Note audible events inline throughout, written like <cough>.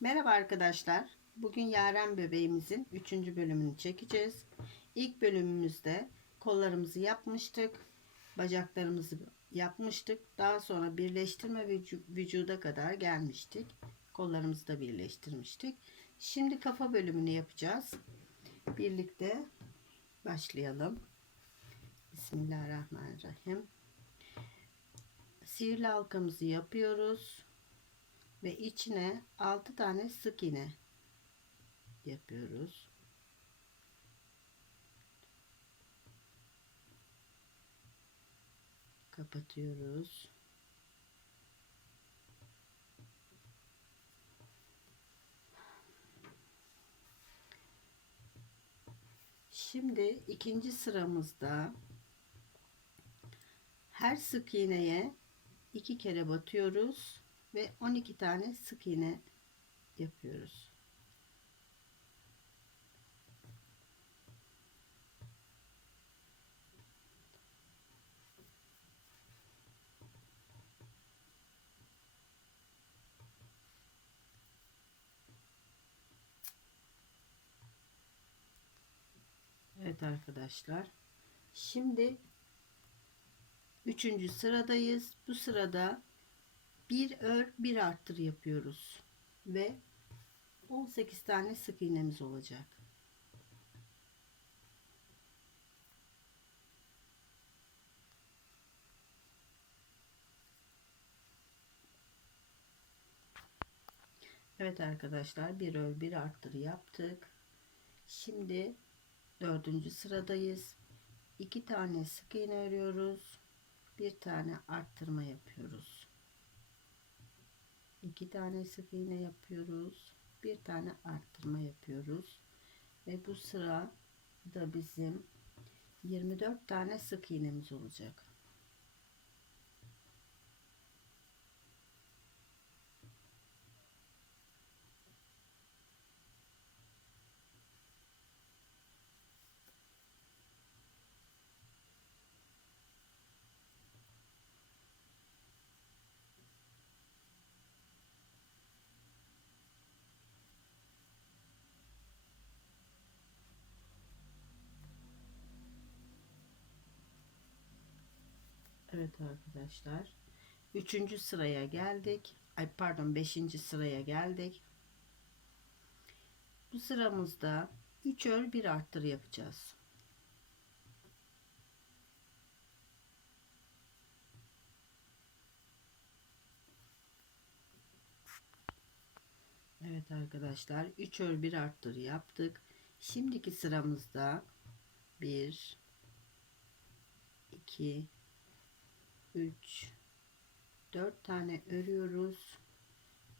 Merhaba arkadaşlar. Bugün Yaren bebeğimizin 3. bölümünü çekeceğiz. İlk bölümümüzde kollarımızı yapmıştık. Bacaklarımızı yapmıştık. Daha sonra birleştirme vücu- vücuda kadar gelmiştik. Kollarımızı da birleştirmiştik. Şimdi kafa bölümünü yapacağız. Birlikte başlayalım. Bismillahirrahmanirrahim. Sihirli halkamızı yapıyoruz ve içine 6 tane sık iğne yapıyoruz. Kapatıyoruz. Şimdi ikinci sıramızda her sık iğneye iki kere batıyoruz ve 12 tane sık iğne yapıyoruz. Evet arkadaşlar. Şimdi üçüncü sıradayız. Bu sırada bir ör bir arttır yapıyoruz ve 18 tane sık iğnemiz olacak. Evet arkadaşlar bir ör bir arttır yaptık. Şimdi dördüncü sıradayız. İki tane sık iğne örüyoruz. Bir tane arttırma yapıyoruz. 2 tane sık iğne yapıyoruz. Bir tane arttırma yapıyoruz. Ve bu sıra da bizim 24 tane sık iğnemiz olacak. Evet arkadaşlar. Üçüncü sıraya geldik. Ay pardon beşinci sıraya geldik. Bu sıramızda 3 ör bir arttır yapacağız. Evet arkadaşlar 3 ör bir arttır yaptık. Şimdiki sıramızda 1 2 3 4 tane örüyoruz.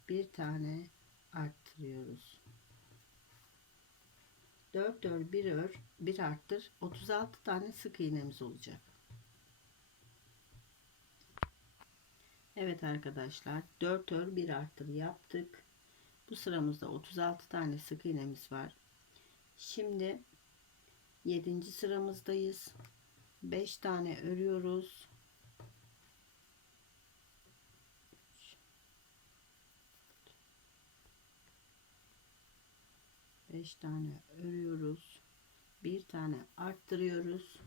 Bir tane arttırıyoruz. 4 ör, 1 ör, 1 arttır. 36 tane sık iğnemiz olacak. Evet arkadaşlar 4 ör 1 arttır yaptık. Bu sıramızda 36 tane sık iğnemiz var. Şimdi 7. sıramızdayız. 5 tane örüyoruz. 5 tane örüyoruz. Bir tane arttırıyoruz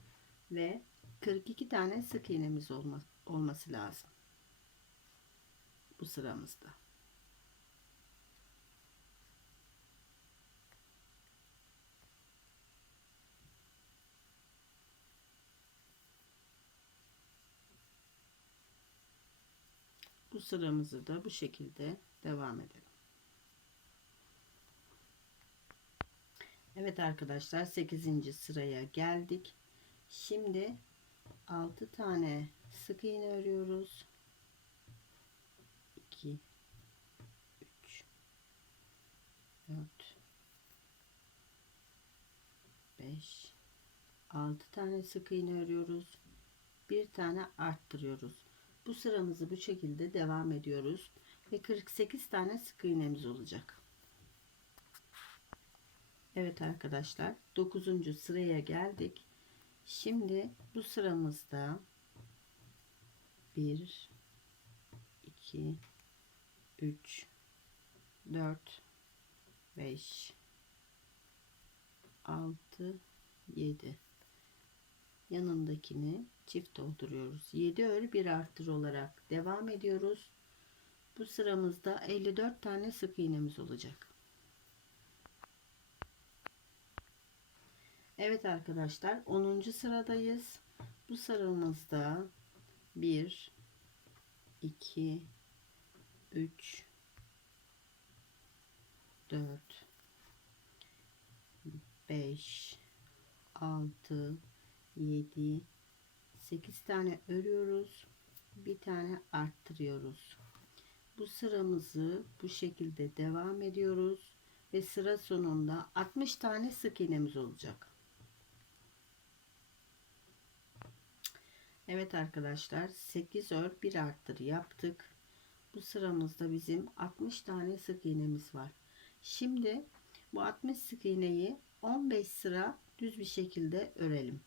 ve 42 tane sık iğnemiz olma, olması lazım. Bu sıramızda. Bu sıramızı da bu şekilde devam edelim. Evet arkadaşlar 8. sıraya geldik. Şimdi 6 tane sık iğne örüyoruz. 2 3 4 5 6 tane sık iğne örüyoruz. Bir tane arttırıyoruz. Bu sıramızı bu şekilde devam ediyoruz ve 48 tane sık iğnemiz olacak. Evet arkadaşlar 9. sıraya geldik. Şimdi bu sıramızda 1 2 3 4 5 6 7 yanındakini çift dolduruyoruz 7 ör 1 arttır olarak devam ediyoruz bu sıramızda 54 tane sık iğnemiz olacak Evet arkadaşlar 10. sıradayız. Bu sıramızda 1 2 3 4 5 6 7 8 tane örüyoruz. Bir tane arttırıyoruz. Bu sıramızı bu şekilde devam ediyoruz ve sıra sonunda 60 tane sık iğnemiz olacak Evet arkadaşlar 8 ör 1 arttır yaptık bu sıramızda bizim 60 tane sık iğnemiz var şimdi bu 60 sık iğneyi 15 sıra düz bir şekilde örelim.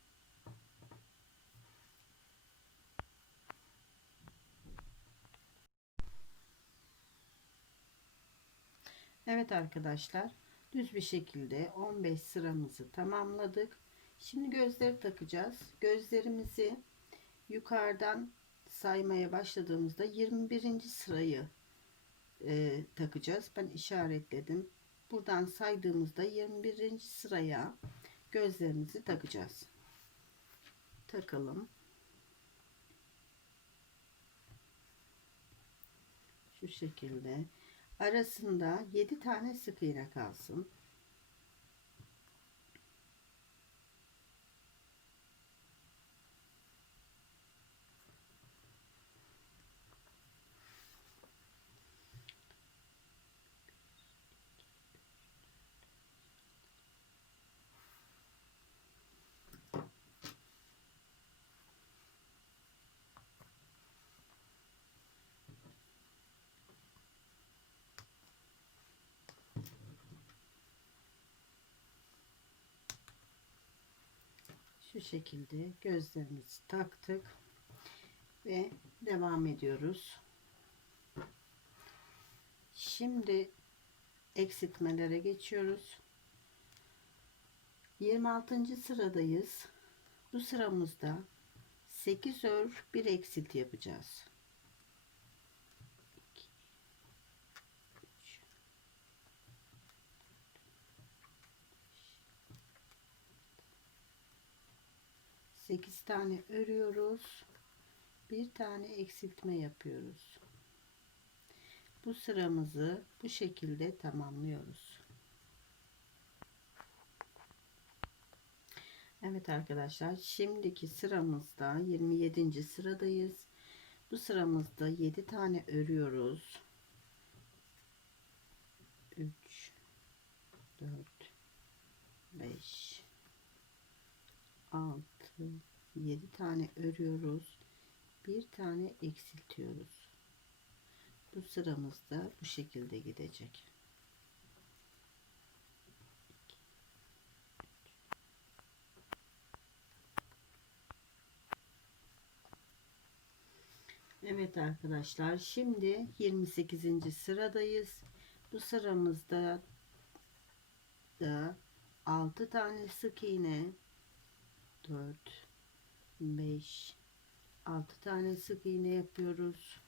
Evet arkadaşlar düz bir şekilde 15 sıramızı tamamladık. Şimdi gözleri takacağız. Gözlerimizi yukarıdan saymaya başladığımızda 21. sırayı e, takacağız. Ben işaretledim. Buradan saydığımızda 21. sıraya gözlerimizi takacağız. Takalım. Şu şekilde. Arasında 7 tane sık iğne kalsın. Şu şekilde gözlerimizi taktık ve devam ediyoruz. Şimdi eksiltmelere geçiyoruz. 26. sıradayız. Bu sıramızda 8 ör bir eksilt yapacağız. 8 tane örüyoruz. Bir tane eksiltme yapıyoruz. Bu sıramızı bu şekilde tamamlıyoruz. Evet arkadaşlar şimdiki sıramızda 27. sıradayız. Bu sıramızda 7 tane örüyoruz. 3 4 5 6 7 tane örüyoruz. Bir tane eksiltiyoruz. Bu sıramızda bu şekilde gidecek. Evet arkadaşlar şimdi 28. sıradayız. Bu sıramızda da 6 tane sık iğne 4 5 6 tane sık iğne yapıyoruz.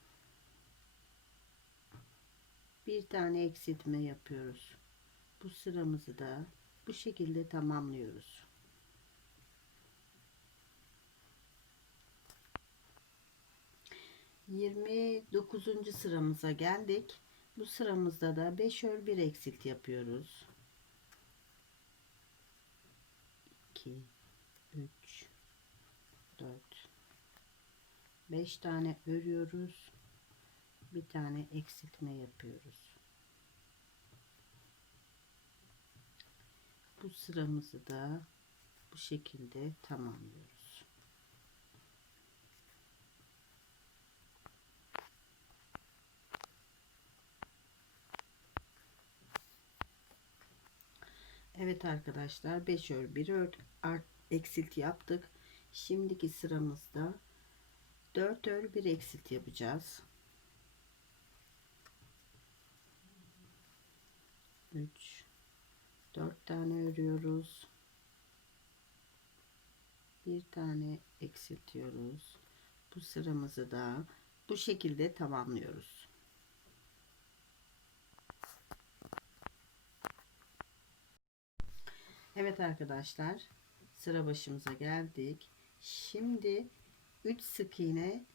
Bir tane eksiltme yapıyoruz. Bu sıramızı da bu şekilde tamamlıyoruz. Yirmi dokuzuncu sıramıza geldik. Bu sıramızda da 5 ör bir eksilt yapıyoruz. 2 3 4 5 tane örüyoruz. Bir tane eksiltme yapıyoruz. Bu sıramızı da bu şekilde tamamlıyoruz. Evet arkadaşlar 5 ör 1 ör art eksilt yaptık. Şimdiki sıramızda 4 ör bir eksilt yapacağız. 3 4 tane örüyoruz. Bir tane eksiltiyoruz. Bu sıramızı da bu şekilde tamamlıyoruz. Evet arkadaşlar sıra başımıza geldik. Şimdi 3 sık iğne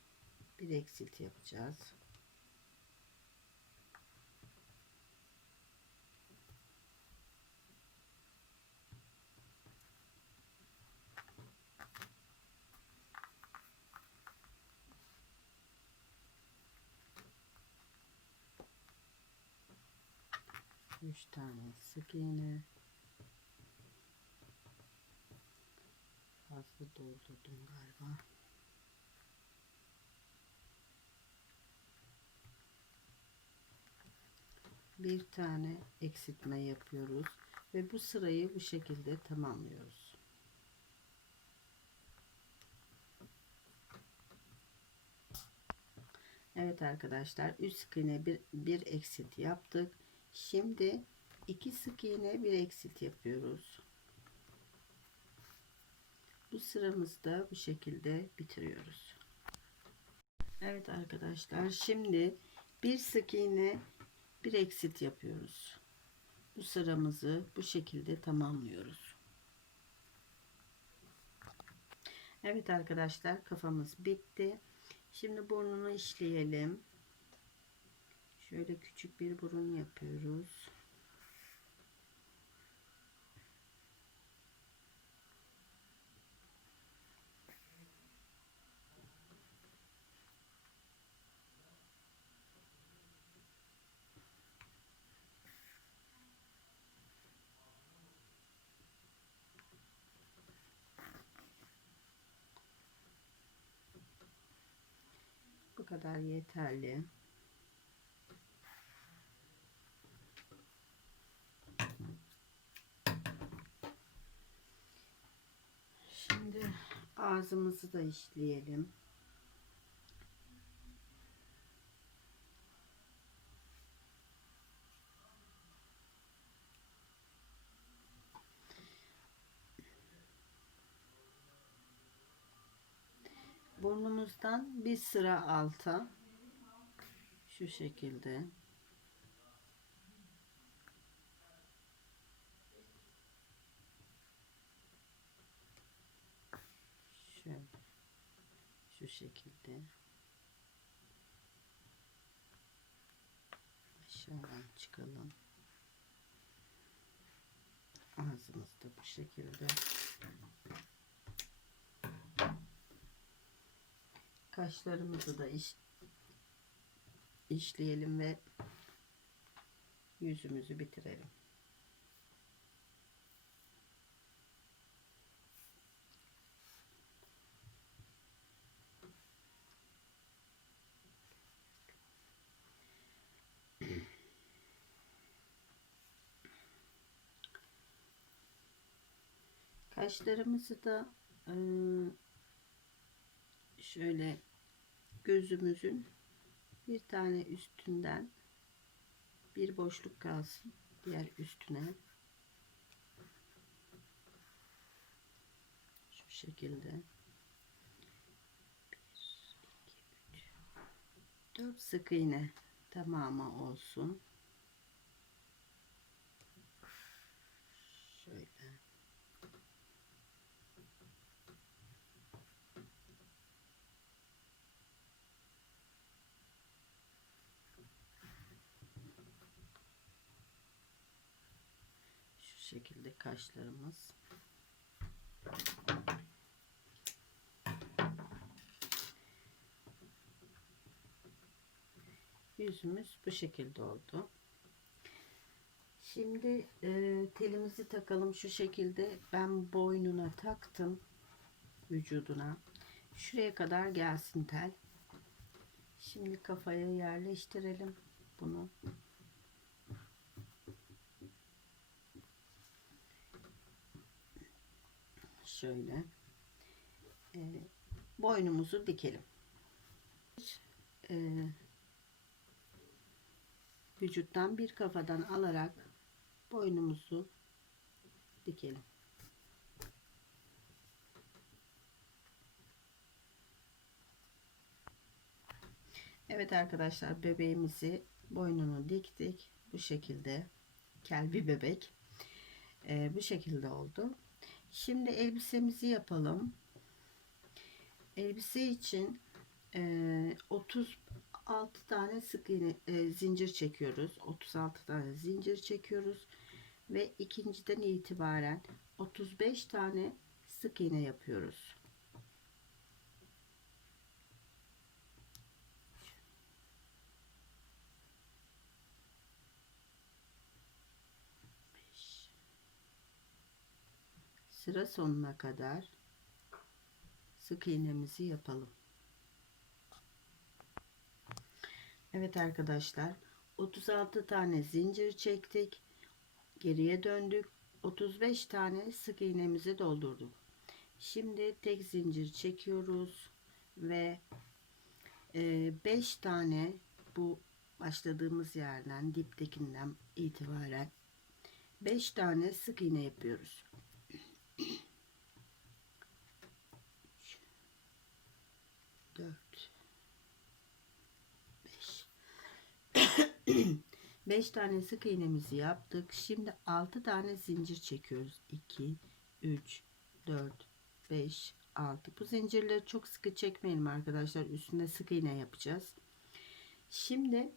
bir eksilti yapacağız. Üç tane sık iğne. Fazla doldurdum galiba. Bir tane eksiltme yapıyoruz ve bu sırayı bu şekilde tamamlıyoruz. Evet arkadaşlar 3 sık iğne bir, bir eksilti yaptık. Şimdi 2 sık iğne bir eksilti yapıyoruz. Bu sıramızda bu şekilde bitiriyoruz. Evet arkadaşlar şimdi bir sık iğne bir eksit yapıyoruz. Bu sıramızı bu şekilde tamamlıyoruz. Evet arkadaşlar kafamız bitti. Şimdi burnunu işleyelim. Şöyle küçük bir burun yapıyoruz. Bu kadar yeterli. Şimdi ağzımızı da işleyelim. Burnumuzdan bir sıra alta. Şu şekilde. Şu şekilde. Aşağıdan çıkalım. Ağzımız da bu şekilde kaşlarımızı da iş, işleyelim ve yüzümüzü bitirelim. Kaşlarımızı da ıı, şöyle gözümüzün bir tane üstünden bir boşluk kalsın diğer üstüne. Şu şekilde. 1 2 3 4 sık iğne tamamı olsun şöyle şu şekilde kaşlarımız. Yüzümüz bu şekilde oldu. Şimdi e, telimizi takalım şu şekilde. Ben boynuna taktım vücuduna. Şuraya kadar gelsin tel. Şimdi kafaya yerleştirelim bunu şöyle e, boynumuzu dikelim. E, vücuttan bir kafadan alarak boynumuzu dikelim. Evet arkadaşlar bebeğimizi boynunu diktik. Bu şekilde kel bir bebek. Ee, bu şekilde oldu. Şimdi elbisemizi yapalım. Elbise için e, 36 tane sık iğne e, zincir çekiyoruz. 36 tane zincir çekiyoruz ve ikinciden itibaren 35 tane sık iğne yapıyoruz. Sıra sonuna kadar sık iğnemizi yapalım. Evet arkadaşlar 36 tane zincir çektik. Geriye döndük. 35 tane sık iğnemizi doldurduk. Şimdi tek zincir çekiyoruz ve 5 tane bu başladığımız yerden diptekinden itibaren 5 tane sık iğne yapıyoruz. 4 5 5 tane sık iğnemizi yaptık. Şimdi 6 tane zincir çekiyoruz. 2 3 4 5 6 bu zincirleri çok sıkı çekmeyelim arkadaşlar. Üstünde sık iğne yapacağız. Şimdi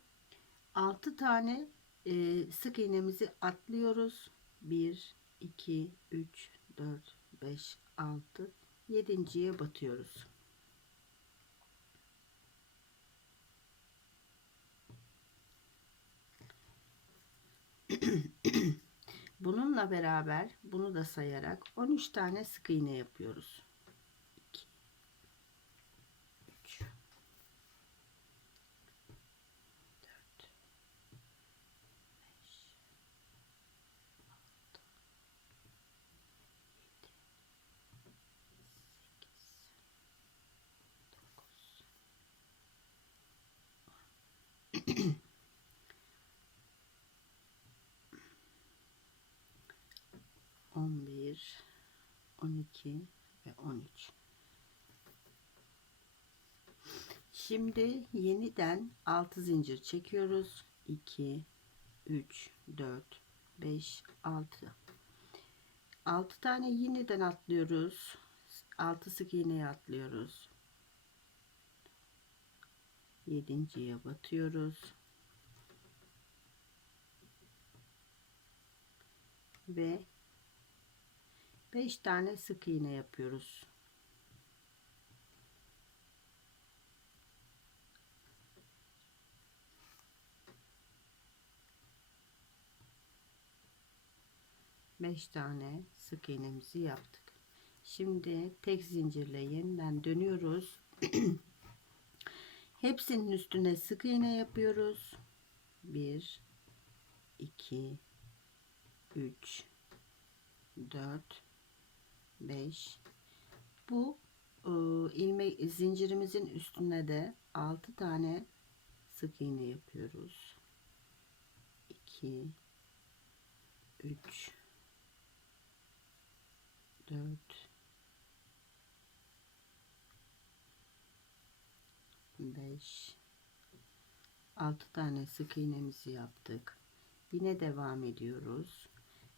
6 tane e, sık iğnemizi atlıyoruz. 1 2 3 4 5 6 7.ye batıyoruz. Bununla beraber bunu da sayarak 13 tane sık iğne yapıyoruz. 2 3 4 5 6 7 8 9 11 12 ve 13 Şimdi yeniden 6 zincir çekiyoruz. 2 3 4 5 6 6 tane yeniden atlıyoruz. 6 sık iğneye atlıyoruz. 7.ye batıyoruz. Ve 5 tane sık iğne yapıyoruz. Beş tane sık iğnemizi yaptık. Şimdi tek zincirle yeniden dönüyoruz. <clears throat> Hepsinin üstüne sık iğne yapıyoruz. 1 2 3 4 5 bu e, ilmek zincirimizin üstüne de 6 tane sık iğne yapıyoruz. 2 3 4 5 6 tane sık iğnemizi yaptık. Yine devam ediyoruz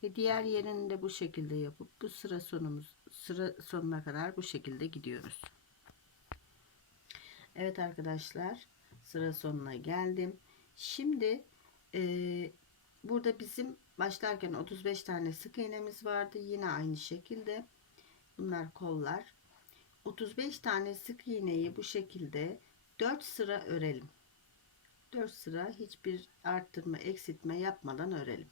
ve diğer yerini de bu şekilde yapıp bu sıra sonumuz sıra sonuna kadar bu şekilde gidiyoruz. Evet arkadaşlar sıra sonuna geldim. Şimdi e, burada bizim başlarken 35 tane sık iğnemiz vardı. Yine aynı şekilde bunlar kollar. 35 tane sık iğneyi bu şekilde 4 sıra örelim. 4 sıra hiçbir arttırma eksiltme yapmadan örelim.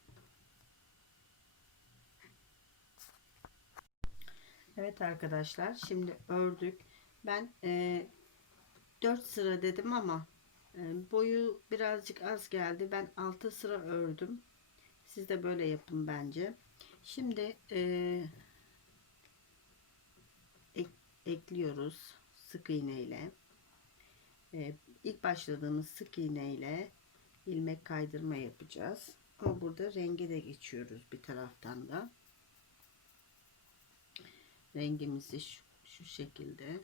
Evet arkadaşlar şimdi ördük. Ben e, 4 sıra dedim ama e, boyu birazcık az geldi. Ben 6 sıra ördüm. Siz de böyle yapın bence. Şimdi e, ek, ekliyoruz sık iğne ile. E, ilk başladığımız sık iğne ile ilmek kaydırma yapacağız. Ama burada renge de geçiyoruz bir taraftan da. Rengimizi şu, şu şekilde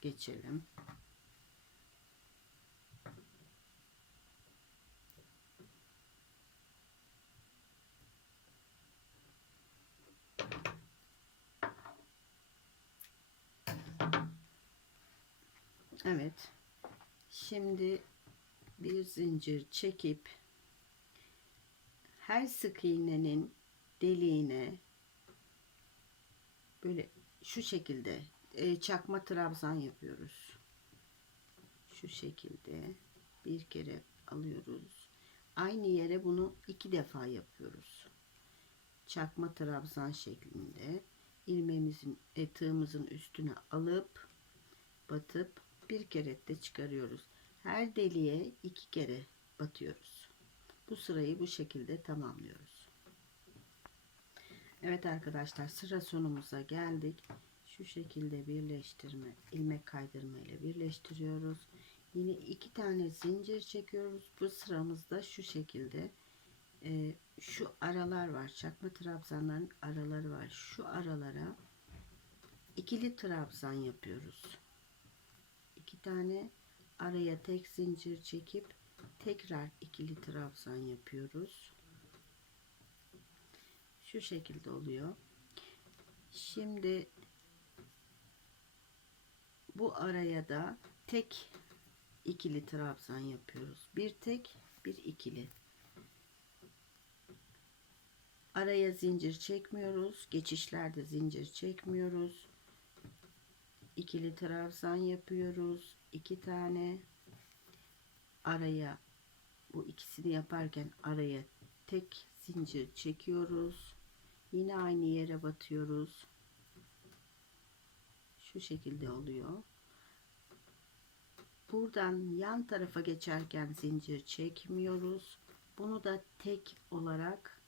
geçelim. Evet. Şimdi bir zincir çekip her sık iğnenin deliğine böyle şu şekilde e, çakma trabzan yapıyoruz. Şu şekilde bir kere alıyoruz. Aynı yere bunu iki defa yapıyoruz. Çakma trabzan şeklinde ilmeğimizin etığımızın üstüne alıp batıp bir kere de çıkarıyoruz. Her deliğe iki kere batıyoruz. Bu sırayı bu şekilde tamamlıyoruz. Evet arkadaşlar sıra sonumuza geldik. Şu şekilde birleştirme, ilmek kaydırma ile birleştiriyoruz. Yine iki tane zincir çekiyoruz. Bu sıramızda şu şekilde e, şu aralar var. Çakma trabzanların araları var. Şu aralara ikili trabzan yapıyoruz. İki tane araya tek zincir çekip tekrar ikili trabzan yapıyoruz. Şu şekilde oluyor. Şimdi bu araya da tek ikili trabzan yapıyoruz. Bir tek, bir ikili. Araya zincir çekmiyoruz. Geçişlerde zincir çekmiyoruz. İkili trabzan yapıyoruz. İki tane araya bu ikisini yaparken araya tek zincir çekiyoruz. Yine aynı yere batıyoruz. Şu şekilde oluyor. Buradan yan tarafa geçerken zincir çekmiyoruz. Bunu da tek olarak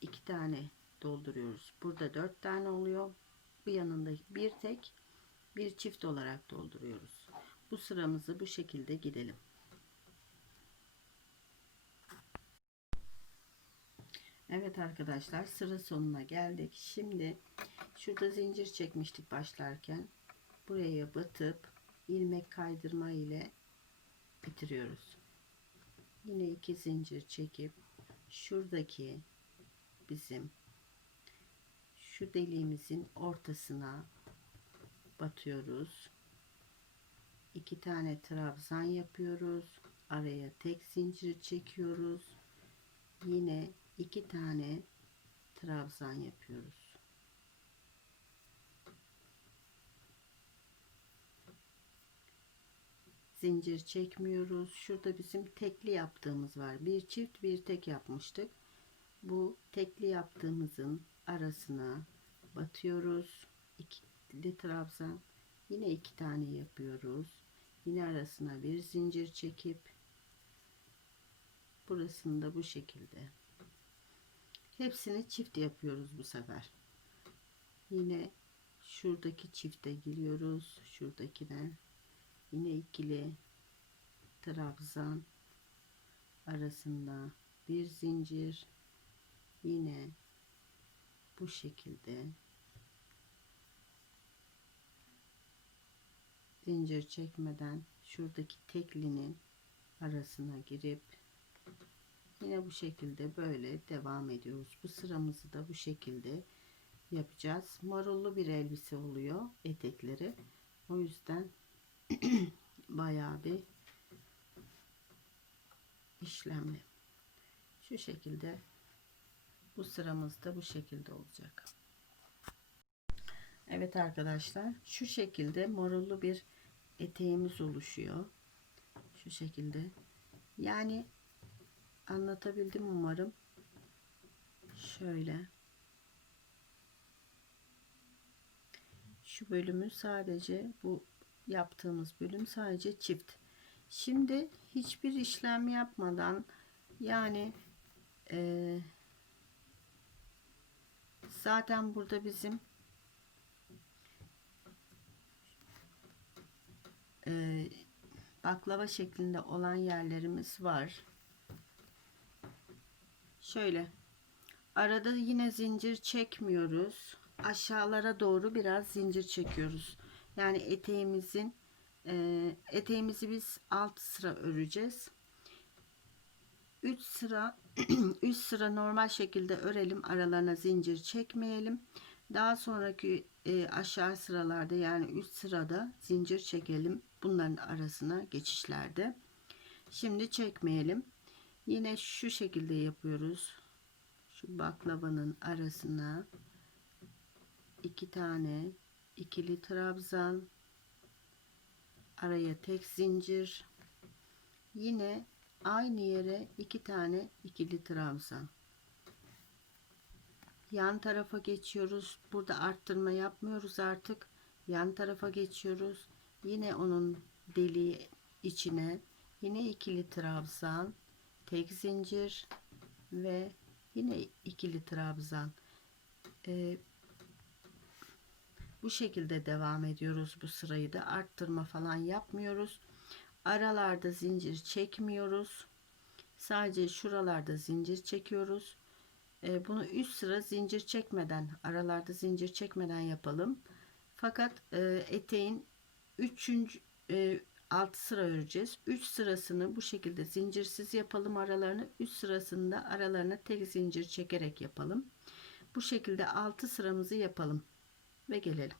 iki tane dolduruyoruz. Burada dört tane oluyor. Bu yanında bir tek bir çift olarak dolduruyoruz. Bu sıramızı bu şekilde gidelim. Evet arkadaşlar sıra sonuna geldik. Şimdi şurada zincir çekmiştik başlarken. Buraya batıp ilmek kaydırma ile bitiriyoruz. Yine iki zincir çekip şuradaki bizim şu deliğimizin ortasına batıyoruz. İki tane trabzan yapıyoruz. Araya tek zincir çekiyoruz. Yine iki tane trabzan yapıyoruz. Zincir çekmiyoruz. Şurada bizim tekli yaptığımız var. Bir çift bir tek yapmıştık. Bu tekli yaptığımızın arasına batıyoruz. İkili trabzan. Yine iki tane yapıyoruz. Yine arasına bir zincir çekip burasını da bu şekilde Hepsini çift yapıyoruz bu sefer. Yine şuradaki çifte giriyoruz. Şuradakine yine ikili trabzan arasında bir zincir yine bu şekilde zincir çekmeden şuradaki teklinin arasına girip Yine bu şekilde böyle devam ediyoruz. Bu sıramızı da bu şekilde yapacağız. Marullu bir elbise oluyor etekleri. O yüzden <clears throat> bayağı bir işlemli. Şu şekilde bu sıramız da bu şekilde olacak. Evet arkadaşlar şu şekilde marullu bir eteğimiz oluşuyor. Şu şekilde. Yani Anlatabildim umarım. Şöyle. Şu bölümü sadece bu yaptığımız bölüm sadece çift. Şimdi hiçbir işlem yapmadan yani e, zaten burada bizim e, baklava şeklinde olan yerlerimiz var. Şöyle. Arada yine zincir çekmiyoruz. aşağılara doğru biraz zincir çekiyoruz. Yani eteğimizin e, eteğimizi biz 6 sıra öreceğiz. 3 sıra <clears throat> 3 sıra normal şekilde örelim. Aralarına zincir çekmeyelim. Daha sonraki e, aşağı sıralarda yani 3 sırada zincir çekelim. Bunların arasına geçişlerde. Şimdi çekmeyelim. Yine şu şekilde yapıyoruz. Şu baklavanın arasına iki tane ikili trabzan araya tek zincir. Yine aynı yere iki tane ikili trabzan. Yan tarafa geçiyoruz. Burada arttırma yapmıyoruz artık. Yan tarafa geçiyoruz. Yine onun deliği içine yine ikili trabzan tek zincir ve yine ikili trabzan Ee, bu şekilde devam ediyoruz bu sırayı da. Arttırma falan yapmıyoruz. Aralarda zincir çekmiyoruz. Sadece şuralarda zincir çekiyoruz. Ee, bunu üst sıra zincir çekmeden aralarda zincir çekmeden yapalım. Fakat e, eteğin 3. E, 6 sıra öreceğiz 3 sırasını bu şekilde zincirsiz yapalım aralarını 3 sırasında aralarına tek zincir çekerek yapalım bu şekilde 6 sıramızı yapalım ve gelelim.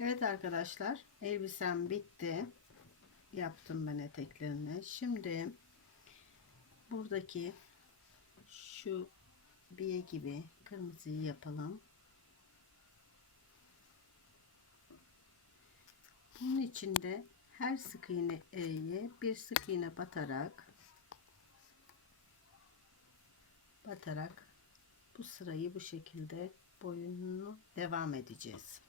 Evet arkadaşlar elbisem bitti. Yaptım ben eteklerini. Şimdi buradaki şu biye gibi kırmızıyı yapalım. Bunun içinde her sık iğneye bir sık iğne batarak batarak bu sırayı bu şekilde boyununu devam edeceğiz.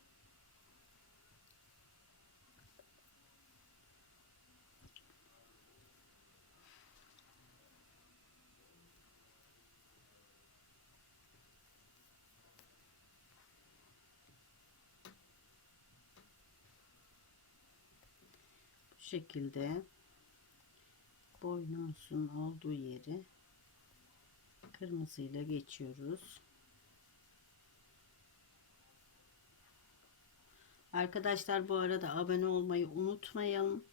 Şekilde boynumuzun olduğu yeri kırmızıyla geçiyoruz. Arkadaşlar bu arada abone olmayı unutmayalım.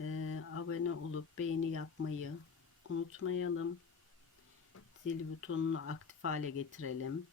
Ee, abone olup beğeni yapmayı unutmayalım. Zil butonunu aktif hale getirelim.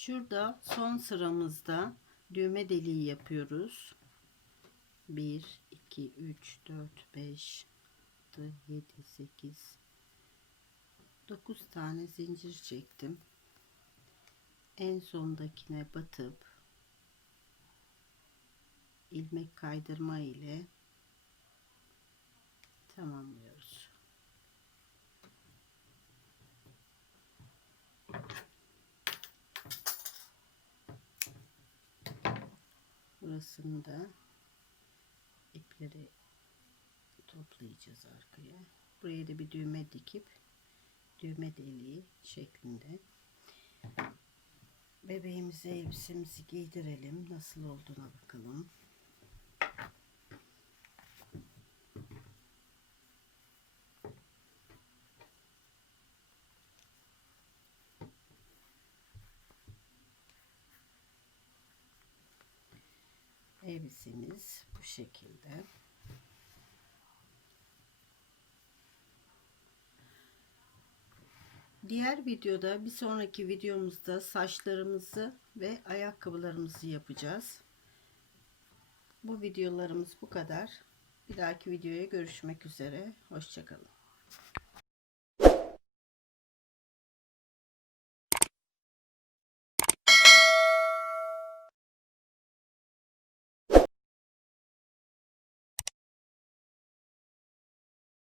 Şurada son sıramızda düğme deliği yapıyoruz. 1 2 3 4 5 6 7 8 9 tane zincir çektim. En sondakine batıp ilmek kaydırma ile tamamlıyoruz. Burasını da ipleri toplayacağız arkaya. Buraya da bir düğme dikip düğme deliği şeklinde bebeğimize elbisemizi giydirelim. Nasıl olduğuna bakalım. Bu şekilde. Diğer videoda bir sonraki videomuzda saçlarımızı ve ayakkabılarımızı yapacağız. Bu videolarımız bu kadar. Bir dahaki videoya görüşmek üzere. Hoşçakalın.